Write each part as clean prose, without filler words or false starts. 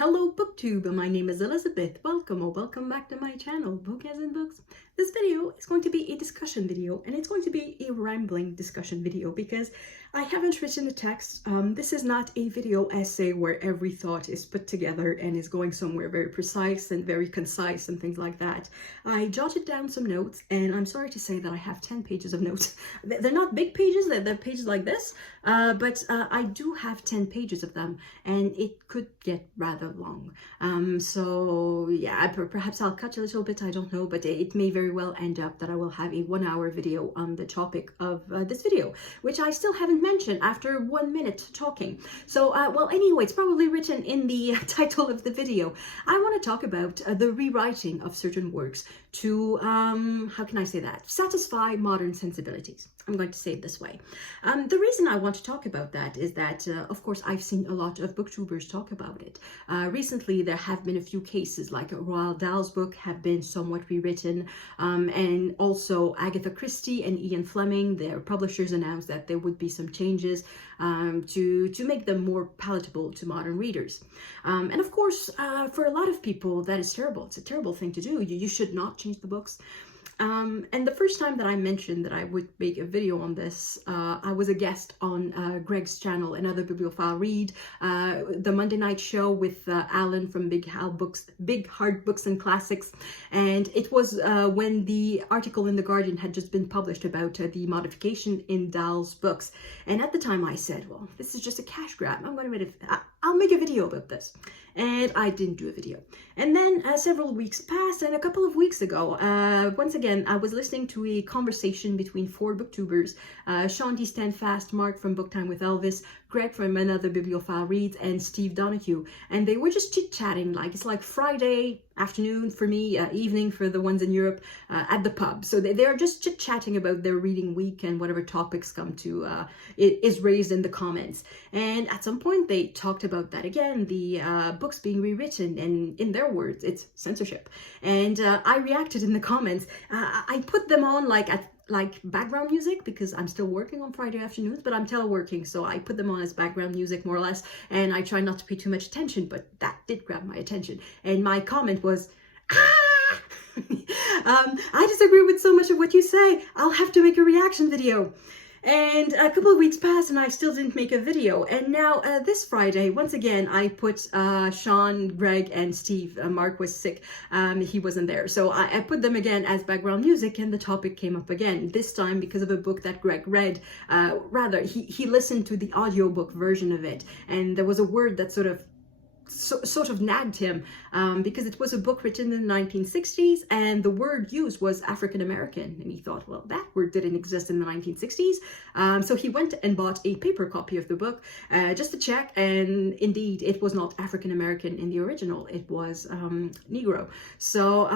Hello BookTube, my name is Elizabeth. Welcome or welcome back to my channel, Book as in Books. This video is going to be a discussion video, and it's going to be a rambling discussion video because I haven't written a text. This is not a video essay where every thought is put together and is going somewhere very precise and very concise and things like that. I jotted down some notes, and I'm sorry to say that I have 10 pages of notes. They're not big pages, they're pages like this, but I do have 10 pages of them, and it could get rather long. So yeah, perhaps I'll cut a little bit, I don't know, but it may very well end up that I will have a 1-hour video on the topic of this video, which I still haven't mentioned after 1 minute talking. So well, anyway, it's probably written in the title of the video. I want to talk about the rewriting of certain works to how can I say that, satisfy modern sensibilities. I'm going to say it this way. The reason I want to talk about that is that, of course, I've seen a lot of booktubers talk about it. Recently, there have been a few cases, like Dahl's book have been somewhat rewritten, and also Agatha Christie and Ian Fleming, their publishers announced that there would be some changes to make them more palatable to modern readers. And of course, for a lot of people, that is terrible. It's a terrible thing to do. You should not change the books. And the first time that I mentioned that I would make a video on this, I was a guest on Greg's channel, Another Bibliophile Read, the Monday night show with Alan from Big Hard Books and Classics. And it was when the article in The Guardian had just been published about the modification in Dahl's books. And at the time I said, well, this is just a cash grab. I'll make a video about this. And I didn't do a video. And then several weeks passed, and a couple of weeks ago, once again, I was listening to a conversation between 4 booktubers, Sean D. Standfast, Mark from Book Time with Elvis, Greg from Another Bibliophile Reads, and Steve Donahue. And they were just chit-chatting, like it's like Friday afternoon for me, evening for the ones in Europe, at the pub. So they're just chit-chatting about their reading week and whatever topics come to, is raised in the comments. And at some point they talked about that again, the books being rewritten, and in their words, it's censorship. And I reacted in the comments. I put them on like background music because I'm still working on Friday afternoons, but I'm teleworking, so I put them on as background music more or less, and I try not to pay too much attention, but that did grab my attention. And my comment was, ah! I disagree with so much of what you say. I'll have to make a reaction video. And a couple of weeks passed and I still didn't make a video. And now this Friday, once again, I put Sean, Greg, and Steve. Mark was sick. He wasn't there. So I put them again as background music, and the topic came up again. This time because of a book that Greg read. Rather, he listened to the audiobook version of it. And there was a word that sort of nagged him because it was a book written in the 1960s, and the word used was African American, and he thought, well, that word didn't exist in the 1960s. So he went and bought a paper copy of the book just to check, and indeed it was not African American in the original, it was Negro. So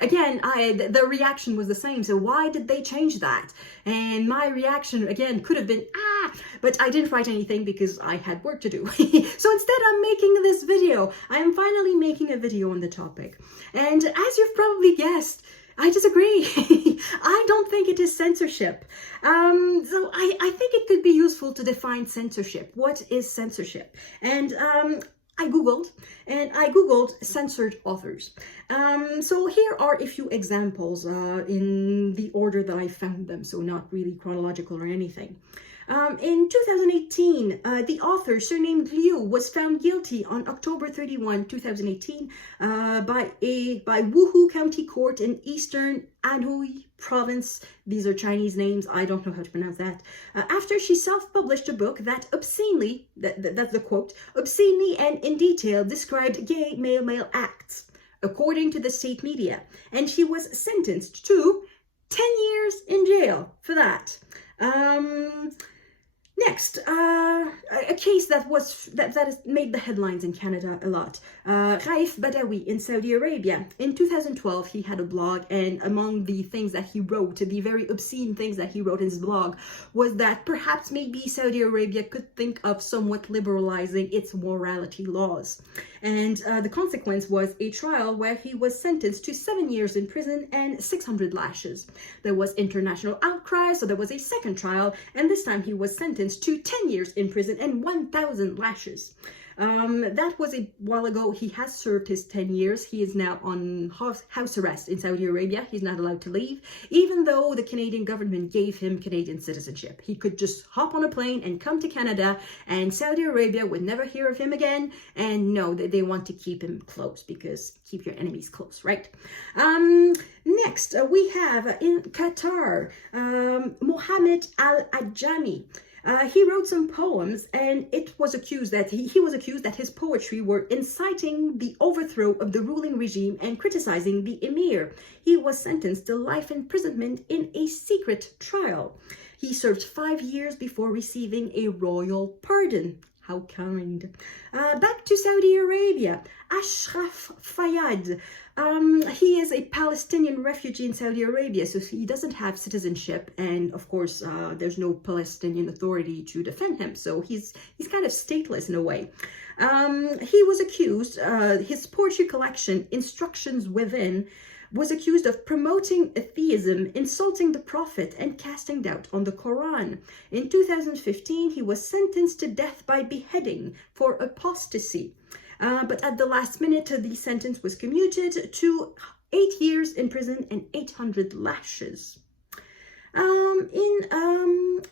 again, the reaction was the same. So why did they change that? And my reaction again could have been but I didn't write anything because I had work to do. So instead I'm making this video. I am finally making a video on the topic. And as you've probably guessed, I disagree. I don't think it is censorship. So I think it could be useful to define censorship. What is censorship? And I googled censored authors. So here are a few examples in the order that I found them, so not really chronological or anything. In 2018, the author, surnamed Liu, was found guilty on October 31, 2018, by Wuhu County Court in Eastern Anhui Province. These are Chinese names. I don't know how to pronounce that. After she self-published a book that obscenely, that's the quote, obscenely and in detail described gay male acts, according to the state media. And she was sentenced to 10 years in jail for that. Next, a case that has made the headlines in Canada a lot. Raif Badawi in Saudi Arabia. In 2012, he had a blog, and among the things that he wrote, the very obscene things that he wrote in his blog, was that perhaps maybe Saudi Arabia could think of somewhat liberalizing its morality laws. And the consequence was a trial where he was sentenced to 7 years in prison and 600 lashes. There was international outcry, so there was a second trial, and this time he was sentenced to 10 years in prison and 1,000 lashes. That was a while ago. He has served his 10 years. He is now on house arrest in Saudi Arabia. He's not allowed to leave, even though the Canadian government gave him Canadian citizenship. He could just hop on a plane and come to Canada, and Saudi Arabia would never hear of him again. And no, they want to keep him close, because keep your enemies close, right? Next, we have in Qatar, Mohammed Al-Ajami. He wrote some poems, and it was accused that he was accused that his poetry were inciting the overthrow of the ruling regime and criticizing the emir. He was sentenced to life imprisonment in a secret trial. He served 5 years before receiving a royal pardon. How kind. Back to Saudi Arabia. Ashraf Fayyad. He is a Palestinian refugee in Saudi Arabia, so he doesn't have citizenship, and of course there's no Palestinian authority to defend him, so he's kind of stateless in a way. He was accused, his poetry collection, Instructions Within, was accused of promoting atheism, insulting the Prophet, and casting doubt on the Quran. In 2015, he was sentenced to death by beheading for apostasy. But at the last minute, the sentence was commuted to 8 years in prison and 800 lashes.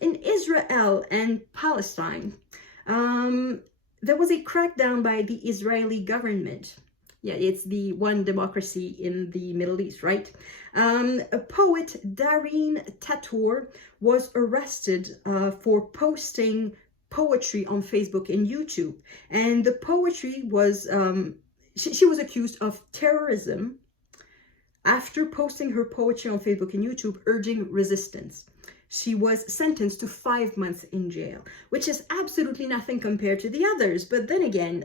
In Israel and Palestine, there was a crackdown by the Israeli government. Yeah, it's the one democracy in the Middle East, right? A poet, Dareen Tatour, was arrested for posting poetry on Facebook and YouTube. And the poetry was, she was accused of terrorism after posting her poetry on Facebook and YouTube urging resistance. She was sentenced to 5 months in jail, which is absolutely nothing compared to the others. But then again,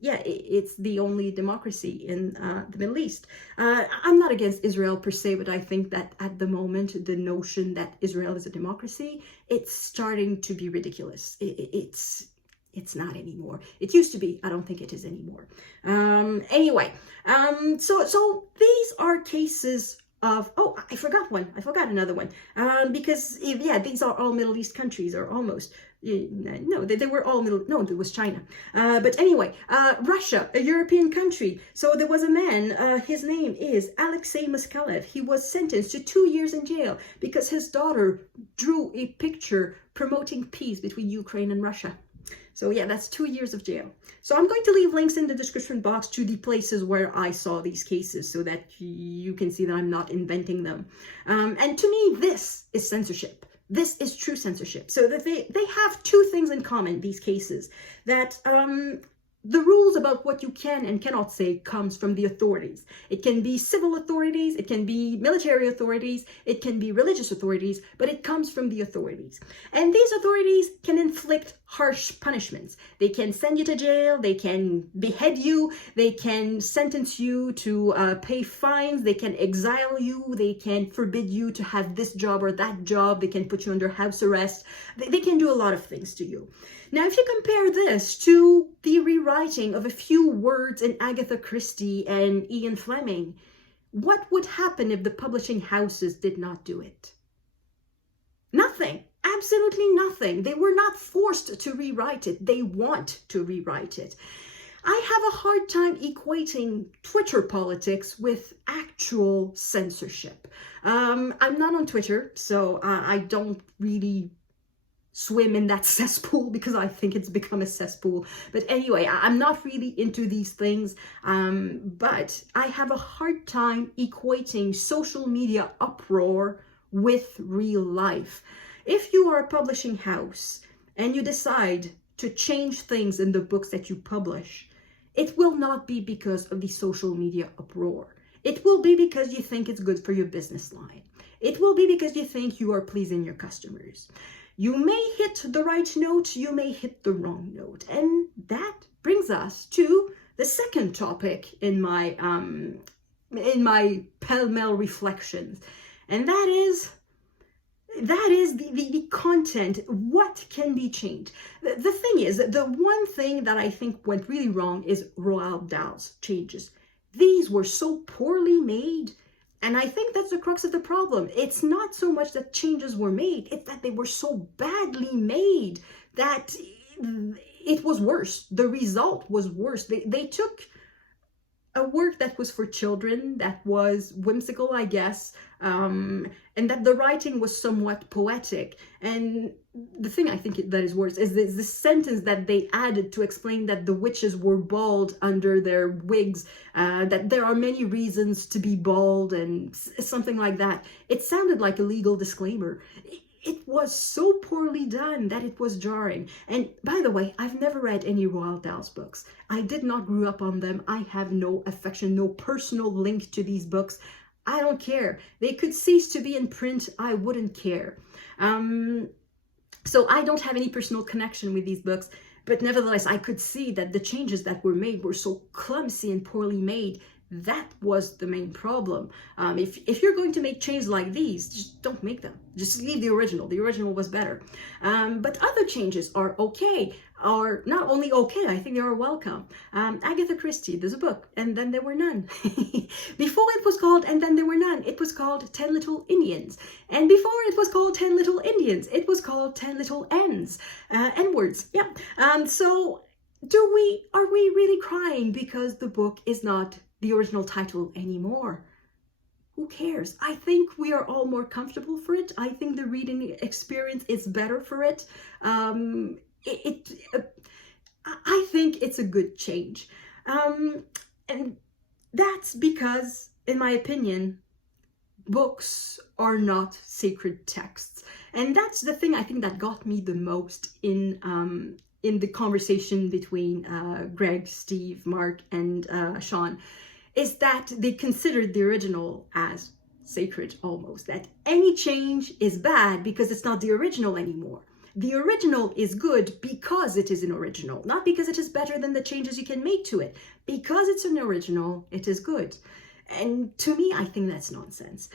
yeah, it's the only democracy in the Middle East. I'm not against Israel per se, but I think that at the moment, the notion that Israel is a democracy, it's starting to be ridiculous. It's not anymore. It used to be. I don't think it is anymore. Anyway, so these are cases of, oh, I forgot one. I forgot another one. Because, yeah, these are all Middle East countries, or almost. No, they were all no, it was China. But anyway, Russia, a European country. So there was a man, his name is Alexei Moskalev. He was sentenced to 2 years in jail because his daughter drew a picture promoting peace between Ukraine and Russia. So yeah, that's 2 years of jail. So I'm going to leave links in the description box to the places where I saw these cases so that you can see that I'm not inventing them. And to me, this is censorship. This is true censorship. So that they have two things in common, these cases, that the rules about what you can and cannot say comes from the authorities. It can be civil authorities, it can be military authorities, it can be religious authorities, but it comes from the authorities. And these authorities can inflict harsh punishments. They can send you to jail, they can behead you, they can sentence you to pay fines, they can exile you, they can forbid you to have this job or that job, they can put you under house arrest, they can do a lot of things to you. Now, if you compare this to the rewriting of a few words in Agatha Christie and Ian Fleming, what would happen if the publishing houses did not do it? Nothing. Absolutely nothing. They were not forced to rewrite it. They want to rewrite it. I have a hard time equating Twitter politics with actual censorship. I'm not on Twitter, so I don't really swim in that cesspool because I think it's become a cesspool. But anyway, I'm not really into these things, but I have a hard time equating social media uproar with real life. If you are a publishing house and you decide to change things in the books that you publish, it will not be because of the social media uproar. It will be because you think it's good for your business line. It will be because you think you are pleasing your customers. You may hit the right note, you may hit the wrong note. And that brings us to the second topic in my pell-mell reflections. And that is the content. What can be changed? The thing is, the one thing that I think went really wrong is Roald Dahl's changes. These were so poorly made. And I think that's the crux of the problem. It's not so much that changes were made, it's that they were so badly made that it was worse. The result was worse. They took a work that was for children, that was whimsical, I guess, and that the writing was somewhat poetic. And the thing I think that is worse is the sentence that they added to explain that the witches were bald under their wigs, that there are many reasons to be bald and something like that. It sounded like a legal disclaimer. It was so poorly done that it was jarring. And by the way, I've never read any Roald Dahl's books. I did not grow up on them. I have no affection, no personal link to these books. I don't care. They could cease to be in print. I wouldn't care. So I don't have any personal connection with these books. But nevertheless, I could see that the changes that were made were so clumsy and poorly made. That was the main problem. If you're going to make changes like these, just don't make them. Just leave the original. The original was better. But other changes are okay, are not only okay, I think they are welcome. Agatha Christie, there's a book, And Then There Were None. Before it was called And Then There Were None, it was called 10 Little Indians. And before it was called 10 Little Indians, it was called 10 Little Ends. N-words, yeah. So are we really crying because the book is not the original title anymore? Who cares? I think we are all more comfortable for it. I think the reading experience is better for it. I think it's a good change. And that's because, in my opinion, books are not sacred texts. And that's the thing I think that got me the most in the conversation between Greg, Steve, Mark, and Sean, is that they considered the original as sacred almost, that any change is bad because it's not the original anymore. The original is good because it is an original, not because it is better than the changes you can make to it. Because it's an original, it is good. And to me, I think that's nonsense.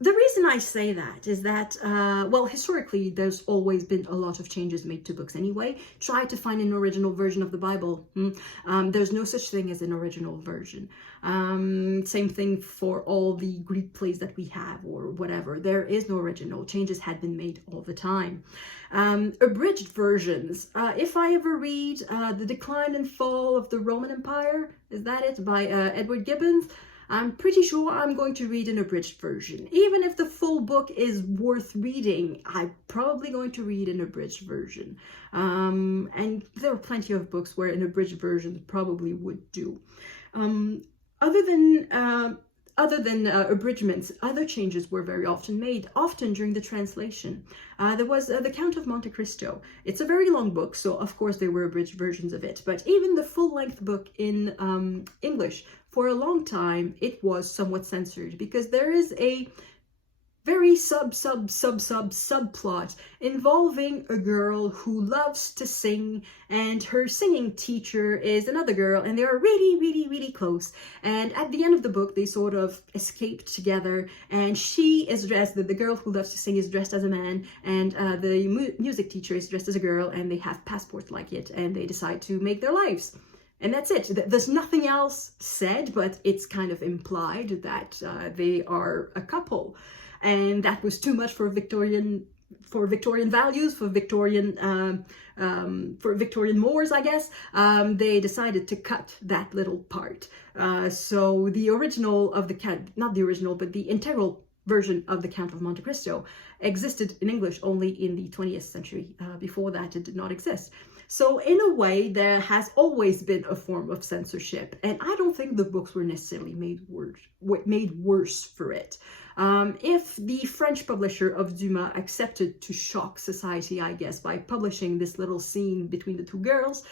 The reason I say that is that, well, historically, there's always been a lot of changes made to books anyway. Try to find an original version of the Bible. There's no such thing as an original version. Same thing for all the Greek plays that we have or whatever. There is no original. Changes had been made all the time. Abridged versions. If I ever read The Decline and Fall of the Roman Empire, is that it, by Edward Gibbons, I'm pretty sure I'm going to read an abridged version. Even if the full book is worth reading, I'm probably going to read an abridged version. And there are plenty of books where an abridged version probably would do. Other than abridgments, other changes were very often made, often during the translation. There was The Count of Monte Cristo. It's a very long book, so of course there were abridged versions of it. But even the full-length book in English, for a long time, it was somewhat censored because there is a very subplot involving a girl who loves to sing, and her singing teacher is another girl, and they're really close. And at the end of the book, they sort of escape together, and she is dressed, the girl who loves to sing is dressed as a man, and the music teacher is dressed as a girl, and they have passports like it, and they decide to make their lives. And that's it. There's nothing else said, but it's kind of implied that they are a couple. And that was too much for Victorian values, for Victorian mores, I guess. They decided to cut that little part. So the original of the Count, not the original, but the integral version of The Count of Monte Cristo existed in English only in the 20th century. Before that, it did not exist. So in a way, there has always been a form of censorship, and I don't think the books were necessarily made worse for it. If the French publisher of Dumas accepted to shock society, I guess, by publishing this little scene between the two girls,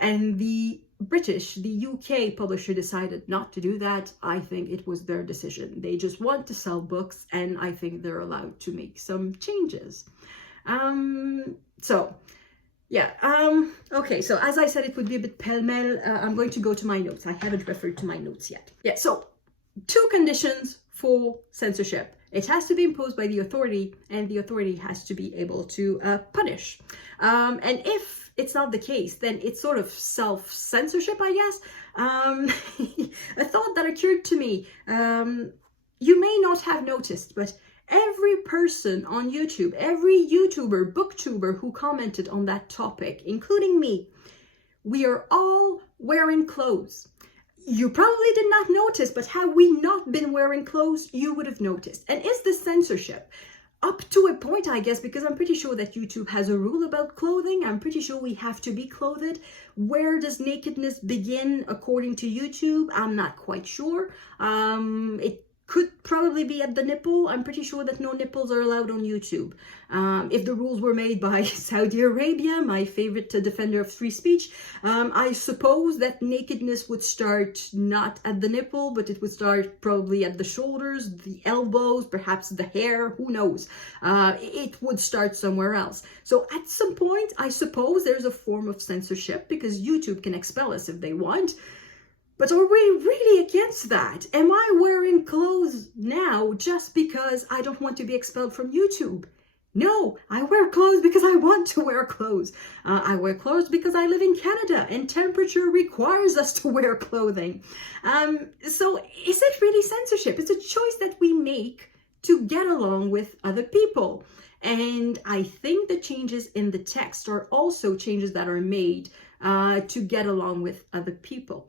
and the UK publisher decided not to do that, I think it was their decision. They just want to sell books, and I think they're allowed to make some changes. Okay, so as I said, it would be a bit pell-mell. I'm going to go to my notes. I haven't referred to my notes yet. Yeah, so 2 conditions for censorship. It has to be imposed by the authority, and the authority has to be able to punish. And if it's not the case, then it's sort of self-censorship, I guess. A thought that occurred to me, you may not have noticed, but Every person on YouTube, every YouTuber, booktuber who commented on that topic, including me, we are all wearing clothes. You probably did not notice, but had we not been wearing clothes, you would have noticed. And is this censorship? Up to a point, I guess, because I'm pretty sure that YouTube has a rule about clothing. I'm pretty sure we have to be clothed. Where does nakedness begin according to YouTube? I'm not quite sure. It could probably be at the nipple. I'm pretty sure that no nipples are allowed on YouTube. If the rules were made by Saudi Arabia, my favorite defender of free speech, I suppose that nakedness would start not at the nipple, but it would start probably at the shoulders, the elbows, perhaps the hair, who knows. It would start somewhere else. So at some point, I suppose there's a form of censorship because YouTube can expel us if they want. But are we really against that? Am I wearing clothes now just because I don't want to be expelled from YouTube? No, I wear clothes because I want to wear clothes. I wear clothes because I live in Canada and temperature requires us to wear clothing. So is it really censorship? It's a choice that we make to get along with other people. And I think the changes in the text are also changes that are made to get along with other people.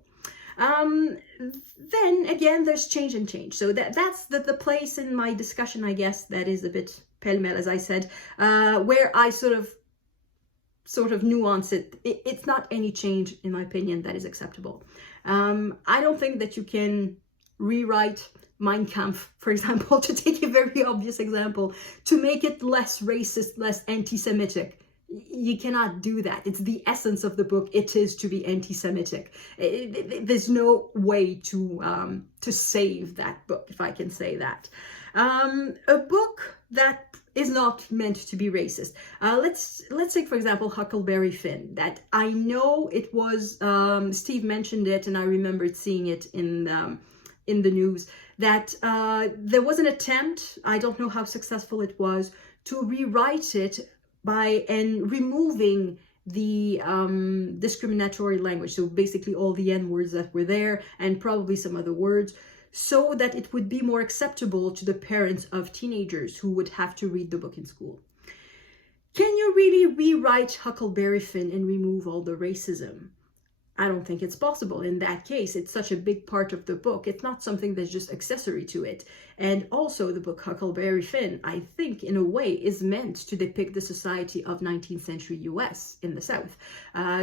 Then again, there's change and change. So that's the place in my discussion, I guess, that is a bit pell-mell, as I said, where I sort of nuance it. It's not any change, in my opinion, that is acceptable. I don't think that you can rewrite Mein Kampf, for example, to take a very obvious example, to make it less racist, less anti-Semitic. You cannot do that. It's the essence of the book. It is to be anti-Semitic. There's no way to save that book, if I can say that. A book that is not meant to be racist. Let's take, for example, Huckleberry Finn. That I know it was, Steve mentioned it, and I remembered seeing it in the news, that there was an attempt, I don't know how successful it was, to rewrite it and removing the discriminatory language, so basically all the N words that were there and probably some other words, so that it would be more acceptable to the parents of teenagers who would have to read the book in school. Can you really rewrite Huckleberry Finn and remove all the racism? I don't think it's possible. In that case, it's such a big part of the book. It's not something that's just accessory to it. And also the book Huckleberry Finn, I think in a way is meant to depict the society of 19th century US in the South.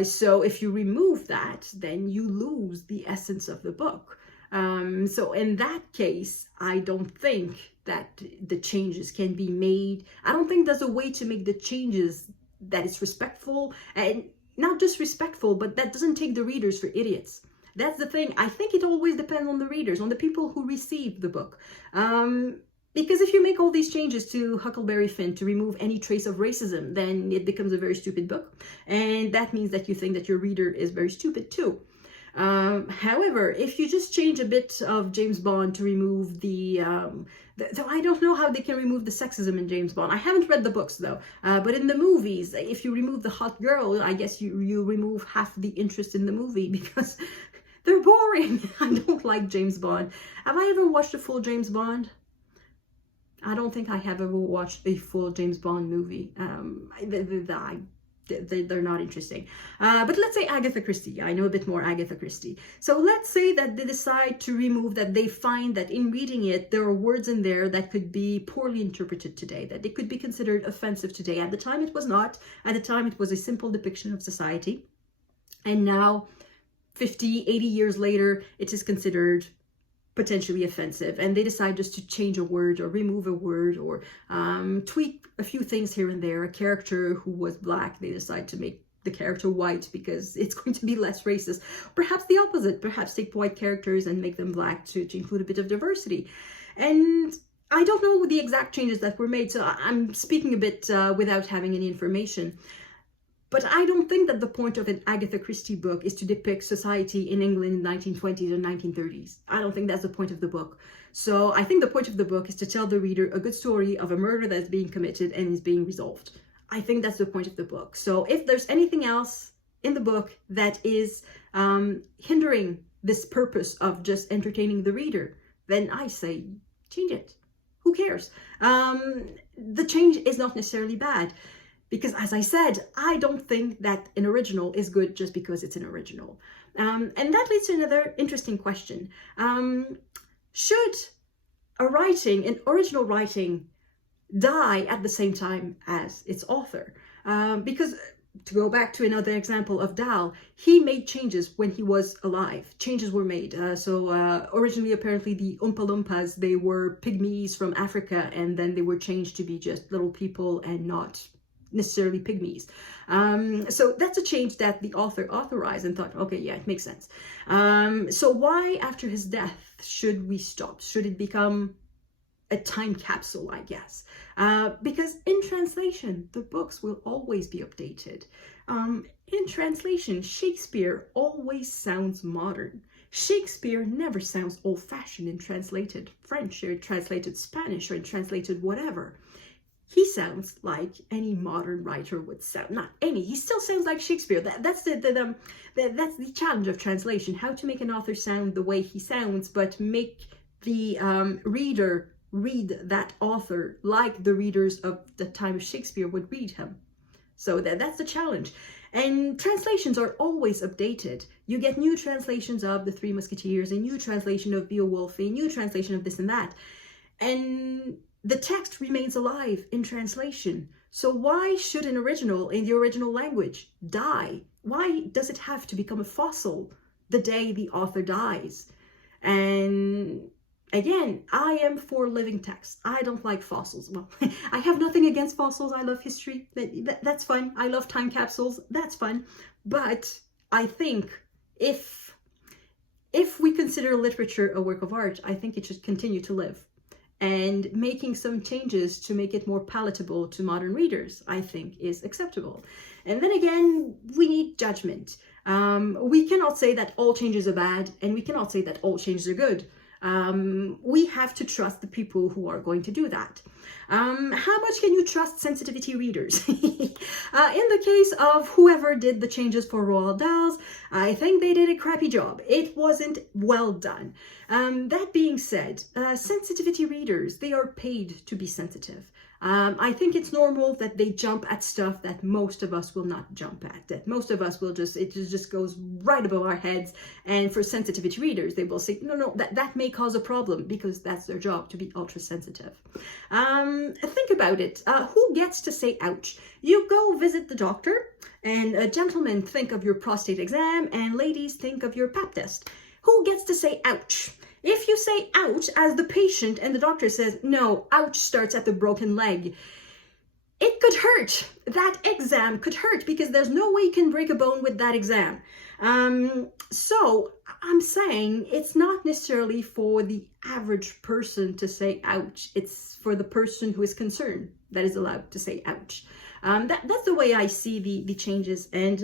So if you remove that, then you lose the essence of the book. So in that case, I don't think that the changes can be made. I don't think there's a way to make the changes that is respectful and not just respectful, but that doesn't take the readers for idiots. That's the thing. I think it always depends on the readers, on the people who receive the book. Because if you make all these changes to Huckleberry Finn to remove any trace of racism, then it becomes a very stupid book. And that means that you think that your reader is very stupid too. However, if you just change a bit of James Bond to remove though I don't know how they can remove the sexism in James Bond. I haven't read the books though, but in the movies, if you remove the hot girl, I guess you remove half the interest in the movie because they're boring. I don't like James Bond. Have I ever watched a full James Bond? I don't think I have ever watched a full James Bond movie. They're not interesting. But let's say Agatha Christie. I know a bit more Agatha Christie. So let's say that they decide to remove that. They find that in reading it, there are words in there that could be poorly interpreted today, that they could be considered offensive today. At the time, it was not. At the time, it was a simple depiction of society. And now, 50, 80 years later, it is considered potentially offensive, and they decide just to change a word or remove a word or tweak a few things here and there. A character who was black, they decide to make the character white because it's going to be less racist. Perhaps the opposite, perhaps take white characters and make them black to include a bit of diversity. And I don't know the exact changes that were made, so I'm speaking a bit without having any information. But I don't think that the point of an Agatha Christie book is to depict society in England in the 1920s or 1930s. I don't think that's the point of the book. So I think the point of the book is to tell the reader a good story of a murder that's being committed and is being resolved. I think that's the point of the book. So if there's anything else in the book that is hindering this purpose of just entertaining the reader, then I say change it. who cares? The change is not necessarily bad. Because as I said, I don't think that an original is good just because it's an original. And that leads to another interesting question. Should an original writing, die at the same time as its author? Because to go back to another example of Dahl, he made changes when he was alive. Changes were made. Originally, apparently, the Oompa Loompas, they were pygmies from Africa, and then they were changed to be just little people and not necessarily pygmies. So that's a change that the author authorized and thought, okay, yeah, it makes sense. So why after his death should we stop? Should it become a time capsule, I guess? Because in translation, the books will always be updated. In translation, Shakespeare always sounds modern. Shakespeare never sounds old-fashioned in translated French or translated Spanish or translated whatever. He sounds like any modern writer would sound. Not any, he still sounds like Shakespeare. That's the challenge of translation, how to make an author sound the way he sounds, but make the reader read that author like the readers of the time of Shakespeare would read him. So that's the challenge. And translations are always updated. You get new translations of The Three Musketeers, a new translation of Beowulf, a new translation of this and that. And the text remains alive in translation. So why should an original in the original language die? Why does it have to become a fossil the day the author dies? And again, I am for living text. I don't like fossils. Well, I have nothing against fossils. I love history. That's fun. I love time capsules. That's fun. But I think if we consider literature a work of art, I think it should continue to live. And making some changes to make it more palatable to modern readers, I think, is acceptable. And then again, we need judgment. We cannot say that all changes are bad, and we cannot say that all changes are good. We have to trust the people who are going to do that. How much can you trust sensitivity readers? In the case of whoever did the changes for Roald Dahl's, I think they did a crappy job. It wasn't well done. That being said, sensitivity readers, they are paid to be sensitive. I think it's normal that they jump at stuff that most of us will not jump at, that most of us will it just goes right above our heads. And for sensitivity readers, they will say, no, that may cause a problem, because that's their job, to be ultra sensitive. Think about it. Who gets to say ouch? You go visit the doctor, and gentlemen, think of your prostate exam, and ladies, think of your pap test. Who gets to say ouch? If you say ouch as the patient and the doctor says, no, ouch starts at the broken leg, it could hurt. That exam could hurt, because there's no way you can break a bone with that exam. So I'm saying it's not necessarily for the average person to say ouch. It's for the person who is concerned that is allowed to say ouch. That's the way I see the changes. And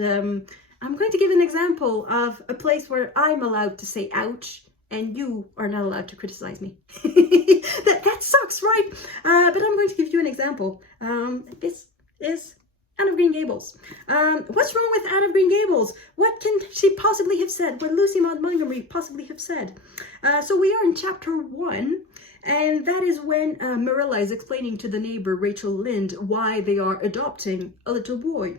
I'm going to give an example of a place where I'm allowed to say ouch, and you are not allowed to criticize me. that sucks, right? But I'm going to give you an example. This is Anne of Green Gables. What's wrong with Anne of Green Gables? What can she possibly have said? What Lucy Maud Montgomery possibly have said? So we are in chapter 1, and that is when Marilla is explaining to the neighbor Rachel Lynde why they are adopting a little boy.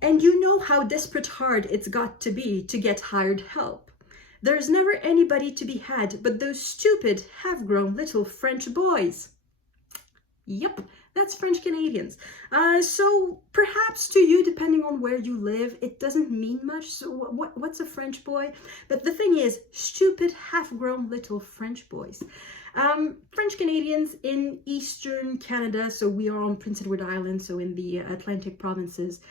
And you know how desperate hard it's got to be to get hired help. There's never anybody to be had but those stupid, half-grown little French boys. Yep, that's French Canadians. So perhaps to you, depending on where you live, it doesn't mean much. So what's a French boy? But the thing is, stupid, half-grown little French boys. French Canadians in Eastern Canada, so we are on Prince Edward Island, so in the Atlantic provinces,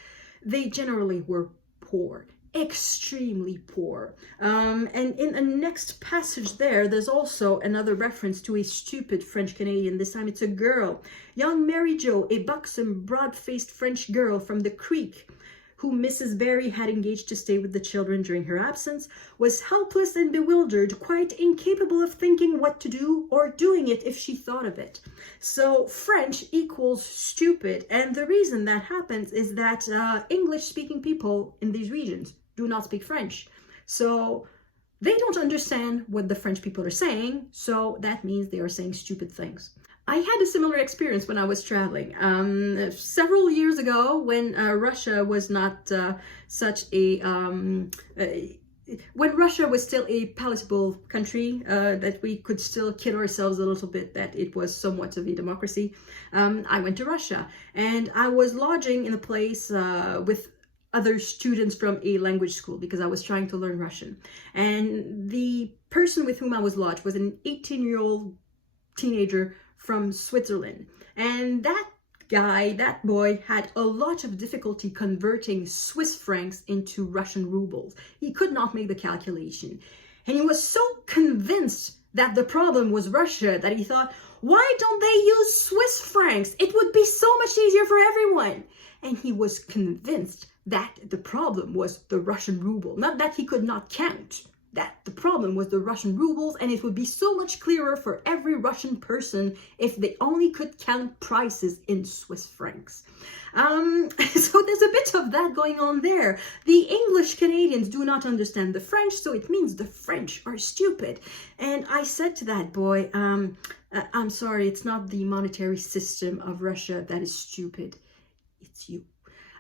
they generally were poor. Extremely poor. And in the next passage there's also another reference to a stupid French Canadian. This time it's a girl. Young Mary Jo, a buxom, broad-faced French girl from the Creek, who Mrs. Barry had engaged to stay with the children during her absence, was helpless and bewildered, quite incapable of thinking what to do or doing it if she thought of it. So French equals stupid, and the reason that happens is that English-speaking people in these regions do not speak French. So they don't understand what the French people are saying, so that means they are saying stupid things. I had a similar experience when I was traveling several years ago when Russia was not such a when Russia was still a palatable country, that we could still kid ourselves a little bit that it was somewhat of a democracy. I went to Russia and I was lodging in a place with other students from a language school because I was trying to learn Russian. And the person with whom I was lodged was an 18-year-old teenager from Switzerland. And that boy had a lot of difficulty converting Swiss francs into Russian rubles. He could not make the calculation. And he was so convinced that the problem was Russia that he thought, why don't they use Swiss francs? It would be so much easier for everyone. And he was convinced that the problem was the Russian ruble. Not that he could not count, that the problem was the Russian rubles, and it would be so much clearer for every Russian person if they only could count prices in Swiss francs. So there's a bit of that going on there. The English Canadians do not understand the French, so it means the French are stupid. And I said to that boy, I'm sorry, it's not the monetary system of Russia that is stupid. It's you.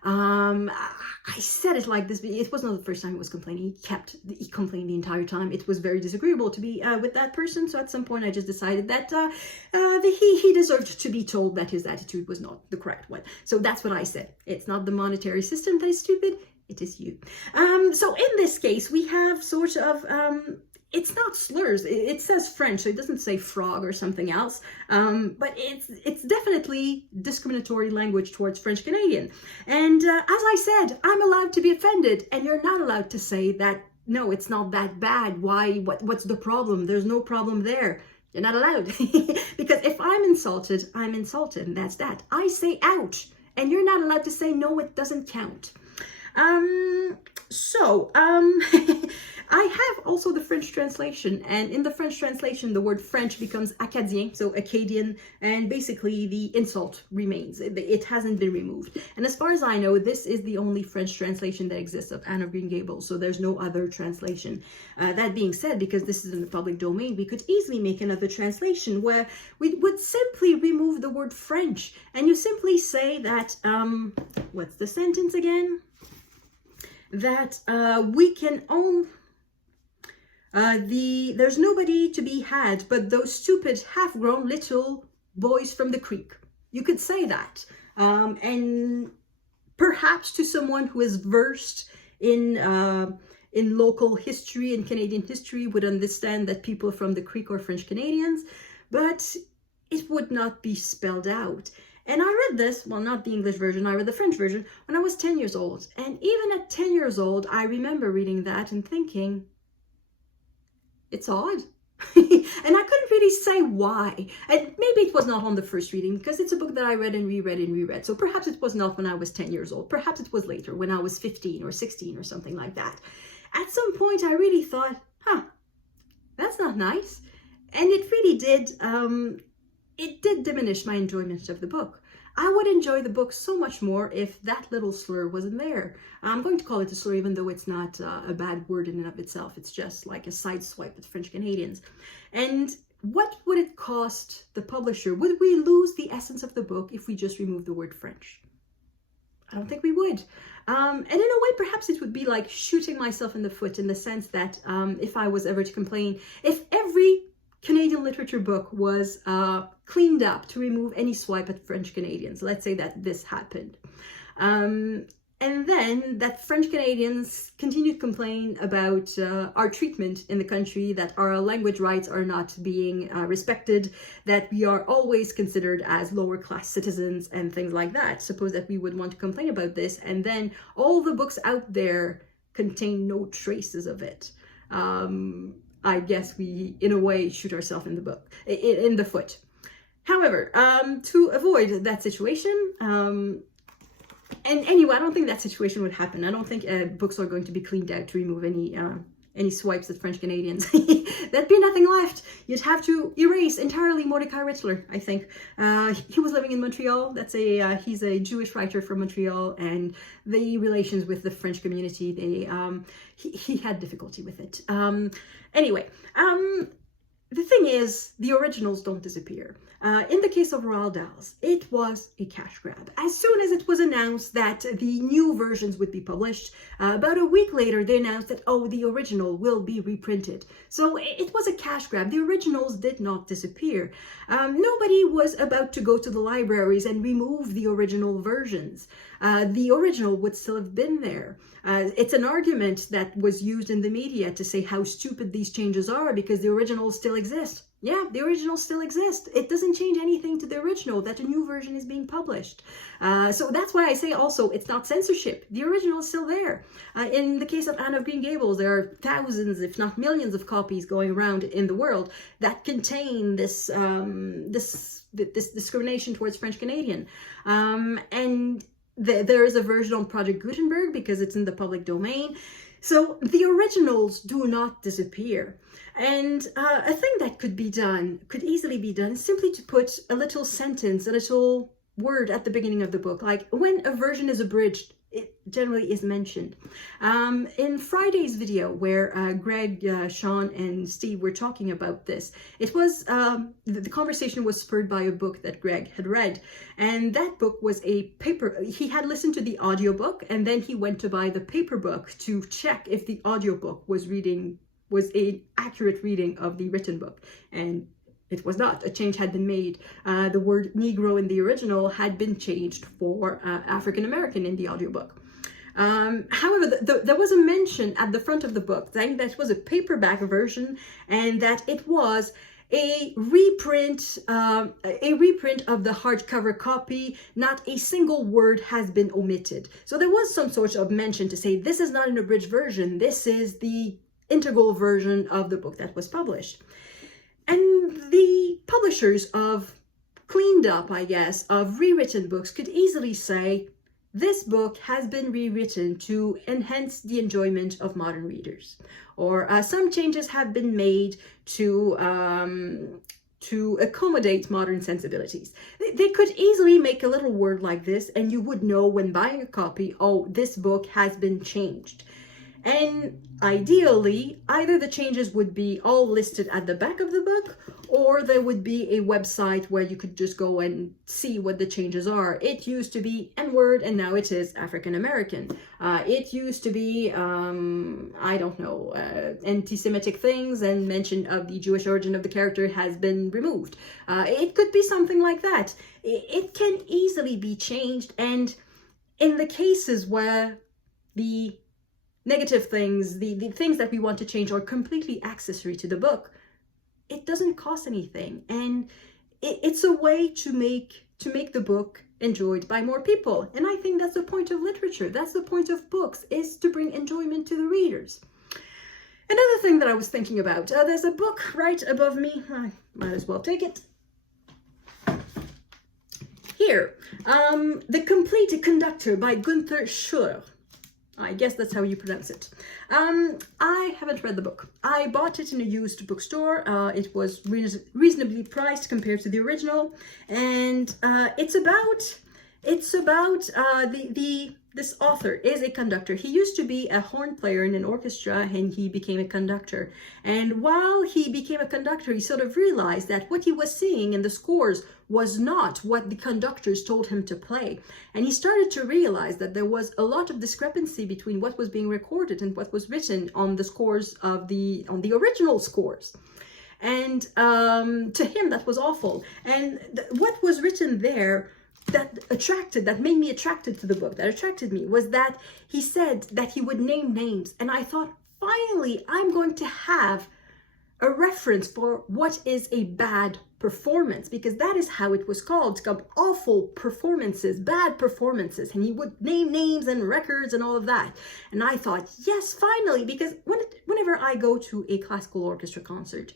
I said it like this, but it wasn't the first time he was complaining. He complained the entire time. It was very disagreeable to be with that person. So at some point I just decided that he deserved to be told that his attitude was not the correct one. So that's what I said. It's not the monetary system that is stupid. It is you. So in this case, we have sort of, it's not slurs. It says French, so it doesn't say frog or something else. But it's definitely discriminatory language towards French Canadian. And as I said, I'm allowed to be offended, and you're not allowed to say that, no, it's not that bad. Why? What's the problem? There's no problem there. You're not allowed. Because if I'm insulted, and that's that. I say ouch, and you're not allowed to say no, it doesn't count. I have also the French translation, and in the French translation, the word French becomes Acadien, so Acadian, and basically the insult remains. It hasn't been removed. And as far as I know, this is the only French translation that exists of Anne of Green Gables, so there's no other translation. That being said, because this is in the public domain, we could easily make another translation where we would simply remove the word French, and you simply say that, what's the sentence again? That we can own there's nobody to be had but those stupid half-grown little boys from the creek. You could say that, and perhaps to someone who is versed in local history and Canadian history would understand that people from the creek are French Canadians, but it would not be spelled out. And I read this, well, not the English version, I read the French version when I was 10 years old. And even at 10 years old, I remember reading that and thinking, it's odd. And I couldn't really say why. And maybe it was not on the first reading because it's a book that I read and reread. So perhaps it was not when I was 10 years old. Perhaps it was later when I was 15 or 16 or something like that. At some point, I really thought, that's not nice. And it really did. It did diminish my enjoyment of the book. I would enjoy the book so much more if that little slur wasn't there. I'm going to call it a slur even though it's not a bad word in and of itself. It's just like a side swipe at French Canadians. And what would it cost the publisher? Would we lose the essence of the book if we just removed the word French? I don't think we would. And in a way, perhaps it would be like shooting myself in the foot in the sense that if I was ever to complain, if every Canadian literature book was cleaned up to remove any swipe at French Canadians. Let's say that this happened. And then that French Canadians continue to complain about our treatment in the country, that our language rights are not being respected, that we are always considered as lower class citizens and things like that. Suppose that we would want to complain about this, and then all the books out there contain no traces of it. I guess we, in a way, shoot ourselves in the foot. However, to avoid that situation, and anyway, I don't think that situation would happen. I don't think books are going to be cleaned out to remove any any swipes at French Canadians. There'd be nothing left. You'd have to erase entirely Mordecai Rittler, I think. He was living in Montreal. He's a Jewish writer from Montreal, and the relations with the French community, he had difficulty with it. Anyway, the thing is, the originals don't disappear. In the case of Roald Dahl's, it was a cash grab. As soon as it was announced that the new versions would be published, about a week later they announced that, oh, the original will be reprinted. So it was a cash grab. The originals did not disappear. Nobody was about to go to the libraries and remove the original versions. The original would still have been there. It's an argument that was used in the media to say how stupid these changes are because the originals still exist. Yeah, the originals still exist. It doesn't change anything to the original that a new version is being published. So that's why I say also it's not censorship. The original is still there. In the case of Anne of Green Gables, there are thousands, if not millions, of copies going around in the world that contain this discrimination towards French Canadian. And there is a version on Project Gutenberg because it's in the public domain. So the originals do not disappear. And a thing that could easily be done, is simply to put a little sentence, a little word at the beginning of the book. Like when a version is abridged, it generally is mentioned. In Friday's video where Greg, Sean, and Steve were talking about this, it was the conversation was spurred by a book that Greg had read, and that book was a paper. He had listened to the audiobook, and then he went to buy the paper book to check if the audiobook was an accurate reading of the written book, and it was not. A change had been made. The word Negro in the original had been changed for African American in the audiobook. However, there was a mention at the front of the book saying that it was a paperback version and that it was a reprint of the hardcover copy. Not a single word has been omitted. So there was some sort of mention to say this is not an abridged version. This is the integral version of the book that was published. And the publishers of cleaned up, I guess, of rewritten books could easily say, this book has been rewritten to enhance the enjoyment of modern readers. Or some changes have been made to accommodate modern sensibilities. They could easily make a little word like this, and you would know when buying a copy, oh, this book has been changed. And ideally, either the changes would be all listed at the back of the book, or there would be a website where you could just go and see what the changes are. It used to be N-word, and now it is African American. It used to be, I don't know, anti-Semitic things, and mention of the Jewish origin of the character has been removed. It could be something like that. It can easily be changed, and in the cases where the negative things, the things that we want to change are completely accessory to the book, it doesn't cost anything, and it's a way to make the book enjoyed by more people. And I think that's the point of literature. That's the point of books, is to bring enjoyment to the readers. Another thing that I was thinking about, there's a book right above me. I might as well take it. Here, The Complete Conductor by Gunther Schuller. I guess that's how you pronounce it. I haven't read the book. I bought it in a used bookstore. It was reasonably priced compared to the original, and it's about this author is a conductor. He used to be a horn player in an orchestra, and he became a conductor. And while he became a conductor, he sort of realized that what he was seeing in the scores was not what the conductors told him to play. And he started to realize that there was a lot of discrepancy between what was being recorded and what was written on the scores of on the original scores. And to him, that was awful. And what was written there that made me attracted to the book, that attracted me, was that he said that he would name names. And I thought, finally, I'm going to have a reference for what is a bad performance, because that is how it was called. It's called awful performances, bad performances. And he would name names and records and all of that. And I thought, yes, finally, because whenever I go to a classical orchestra concert,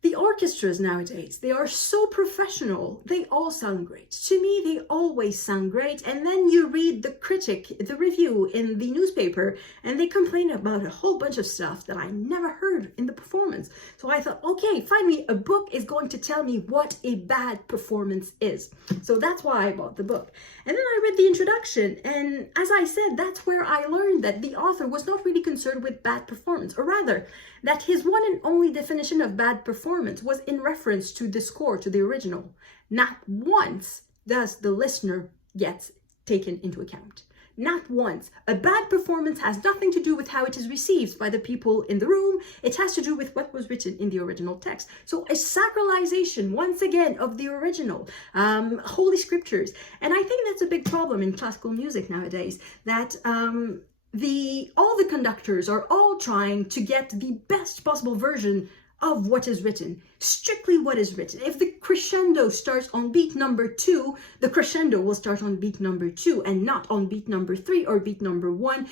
The orchestras nowadays, they are so professional. They all sound great. To me, they always sound great. And then you read the review in the newspaper, and they complain about a whole bunch of stuff that I never heard in the performance. So I thought, okay, finally, a book is going to tell me what a bad performance is. So that's why I bought the book. And then I read the introduction. And as I said, that's where I learned that the author was not really concerned with bad performance, or rather, that his one and only definition of bad performance was in reference to the score, to the original. Not once does the listener get taken into account. Not once. A bad performance has nothing to do with how it is received by the people in the room. It has to do with what was written in the original text. So a sacralization, once again, of the original, holy scriptures. And I think that's a big problem in classical music nowadays, that all the conductors are all trying to get the best possible version of what is written, strictly what is written. If the crescendo starts on beat number 2, the crescendo will start on beat number 2 and not on beat number 3 or beat number 1.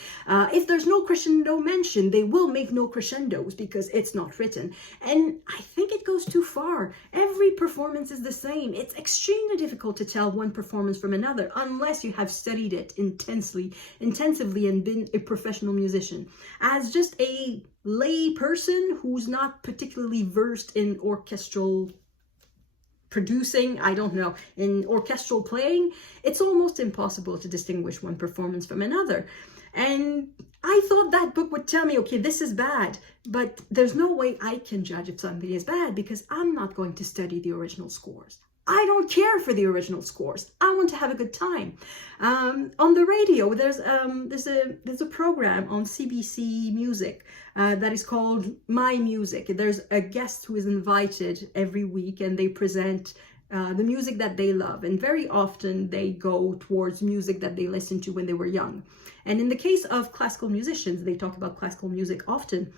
If there's no crescendo mentioned, they will make no crescendos because it's not written. And I think it goes too far. Every performance is the same. It's extremely difficult to tell one performance from another unless you have studied it intensively and been a professional musician. As just a lay person who's not particularly versed in orchestral producing, I don't know, in orchestral playing, it's almost impossible to distinguish one performance from another. And I thought that book would tell me, okay, this is bad, but there's no way I can judge if something is bad because I'm not going to study the original scores. I don't care for the original scores. I want to have a good time. On the radio, there's a program on CBC Music that is called My Music. There's a guest who is invited every week, and they present the music that they love. And very often they go towards music that they listened to when they were young. And in the case of classical musicians, they talk about classical music often.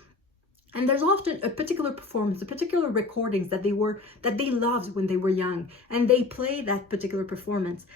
And there's often a particular performance, a particular recordings that they loved when they were young, and they play that particular performance.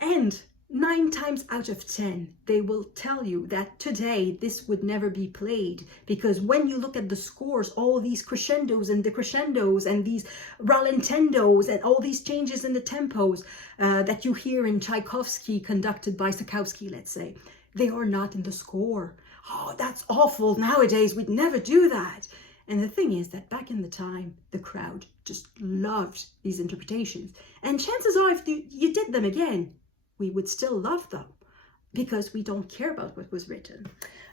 And 9 times out of 10, they will tell you that today this would never be played, because when you look at the scores, all these crescendos and decrescendos and these rallentendos and all these changes in the tempos that you hear in Tchaikovsky conducted by Stokowski, let's say, they are not in the score. Oh, that's awful. Nowadays, we'd never do that. And the thing is that back in the time, the crowd just loved these interpretations. And chances are, if you did them again, we would still love them because we don't care about what was written.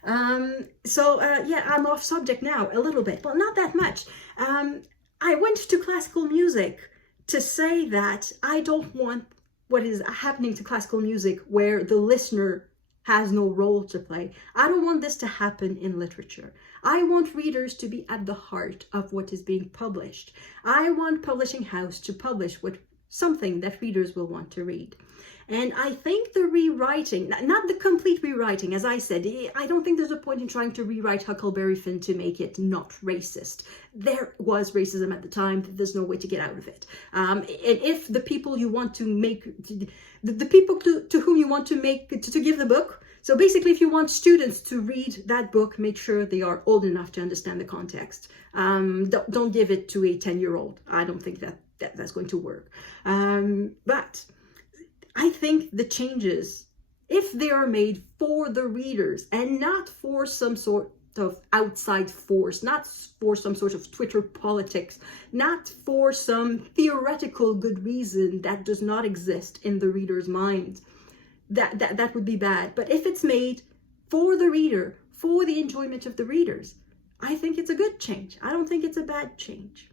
Yeah, I'm off subject now a little bit. Well, not that much. I went to classical music to say that I don't want what is happening to classical music where the listener has no role to play. I don't want this to happen in literature. I want readers to be at the heart of what is being published. I want publishing house to publish something that readers will want to read. And I think the rewriting, not the complete rewriting, as I said, I don't think there's a point in trying to rewrite Huckleberry Finn to make it not racist. There was racism at the time. There's no way to get out of it. And if the people you want to make, the people to whom you want to give the book, so basically if you want students to read that book, make sure they are old enough to understand the context. Don't give it to a 10-year-old. I don't think that's going to work. But I think the changes, if they are made for the readers and not for some sort of outside force, not for some sort of Twitter politics, not for some theoretical good reason that does not exist in the reader's mind, that would be bad. But if it's made for the reader, for the enjoyment of the readers, I think it's a good change. I don't think it's a bad change.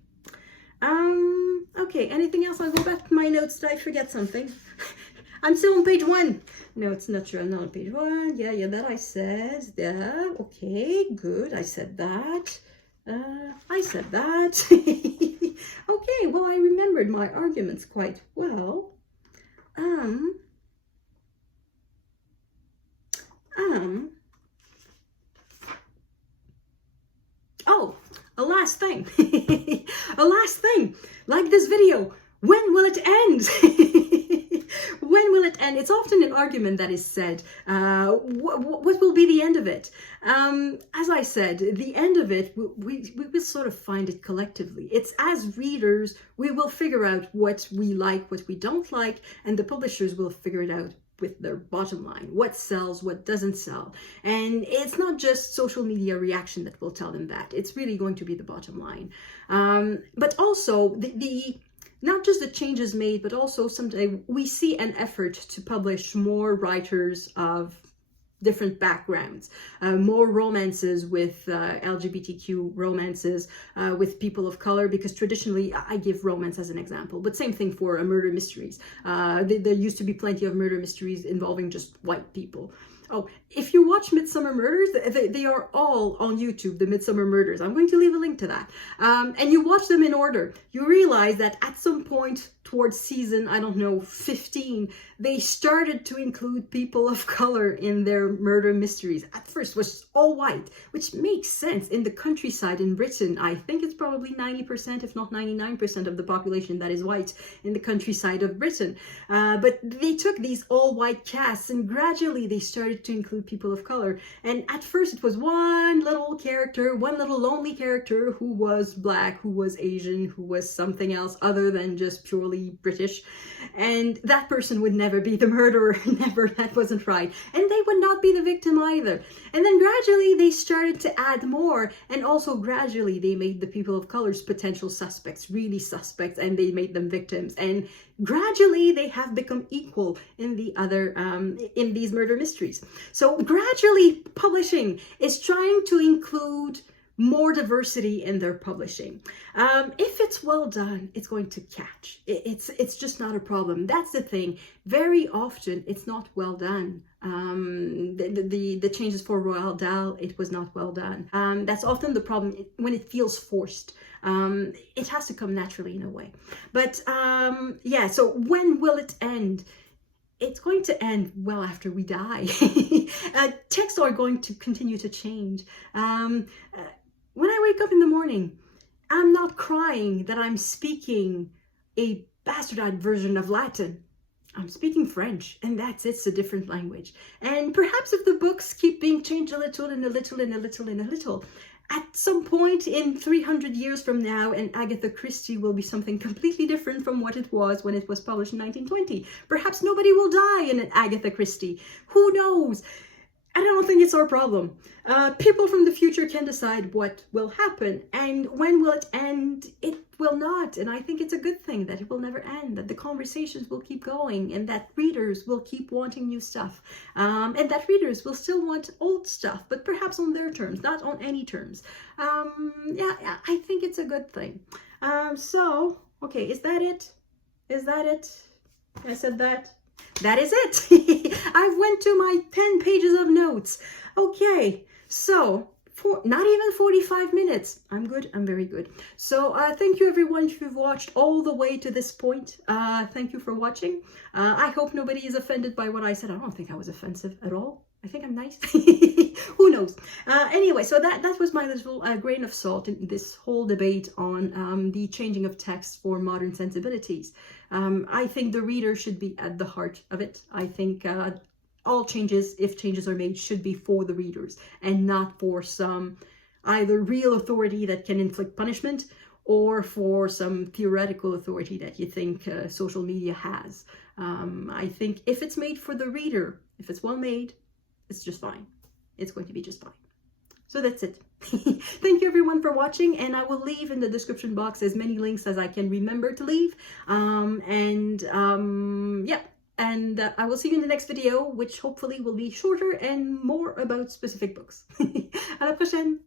Okay, anything else? I'll go back to my notes. Did I forget something? I'm still on page 1. No, it's not true. I'm not on page 1. Yeah, that I said. Yeah, okay, good. I said that. Okay, well, I remembered my arguments quite well. Oh, a last thing. A last thing. Like this video, when will it end? when will it end? It's often an argument that is said. What will be the end of it? As I said, the end of it, we will sort of find it collectively. It's as readers, we will figure out what we like, what we don't like, and the publishers will figure it out with their bottom line, what sells, what doesn't sell. And it's not just social media reaction that will tell them that. It's really going to be the bottom line. But also not just the changes made, but also sometimes we see an effort to publish more writers of different backgrounds, more romances with LGBTQ romances with people of color, because traditionally, I give romance as an example, but same thing for murder mysteries. There used to be plenty of murder mysteries involving just white people. Oh, if you watch Midsummer Murders, they are all on YouTube, the Midsummer Murders. I'm going to leave a link to that. And you watch them in order. You realize that at some point towards season, I don't know, 15, they started to include people of color in their murder mysteries. At first, it was all white, which makes sense. In the countryside in Britain, I think it's probably 90%, if not 99% of the population that is white in the countryside of Britain. But they took these all white casts and gradually they started to include people of color. And at first it was one little character, one little lonely character who was black, who was Asian, who was something else other than just purely British. And that person would never be the murderer, never, that wasn't right. And they would not be the victim either. And then gradually they started to add more, and also gradually they made the people of color's potential suspects, really suspects, and they made them victims. And gradually they have become equal in the other, in these murder mysteries. So gradually publishing is trying to include more diversity in their publishing. If it's well done, it's going to catch. It's just not a problem. That's the thing. Very often, it's not well done. The changes for Roald Dahl, it was not well done. That's often the problem when it feels forced. It has to come naturally in a way. But yeah, so when will it end? It's going to end well after we die. Texts are going to continue to change. When I wake up in the morning, I'm not crying that I'm speaking a bastardized version of Latin. I'm speaking French, and that's it. It's a different language. And perhaps if the books keep being changed a little and a little and a little and a little, at some point in 300 years from now, and Agatha Christie will be something completely different from what it was when it was published in 1920. Perhaps nobody will die in an Agatha Christie. Who knows? I don't think it's our problem. People from the future can decide what will happen, and when will it end? It will not. And I think it's a good thing that it will never end, that the conversations will keep going, and that readers will keep wanting new stuff, and that readers will still want old stuff, but perhaps on their terms, not on any terms. Yeah, I think it's a good thing. So, okay, is that it? Is that it? I said that. That is it. I went to my 10 pages of notes. Okay, so for not even 45 minutes. I'm good. I'm very good. So thank you everyone if you've watched all the way to this point. Thank you for watching. I hope nobody is offended by what I said. I don't think I was offensive at all. I think I'm nice. Who knows? Anyway, so that was my little grain of salt in this whole debate on the changing of text for modern sensibilities. I think the reader should be at the heart of it. I think all changes, if changes are made, should be for the readers and not for some either real authority that can inflict punishment or for some theoretical authority that you think social media has. I think if it's made for the reader, if it's well made, it's just fine. It's going to be just fine. So that's it. Thank you everyone for watching, and I will leave in the description box as many links as I can remember to leave. Yeah, and I will see you in the next video, which hopefully will be shorter and more about specific books. À la prochaine!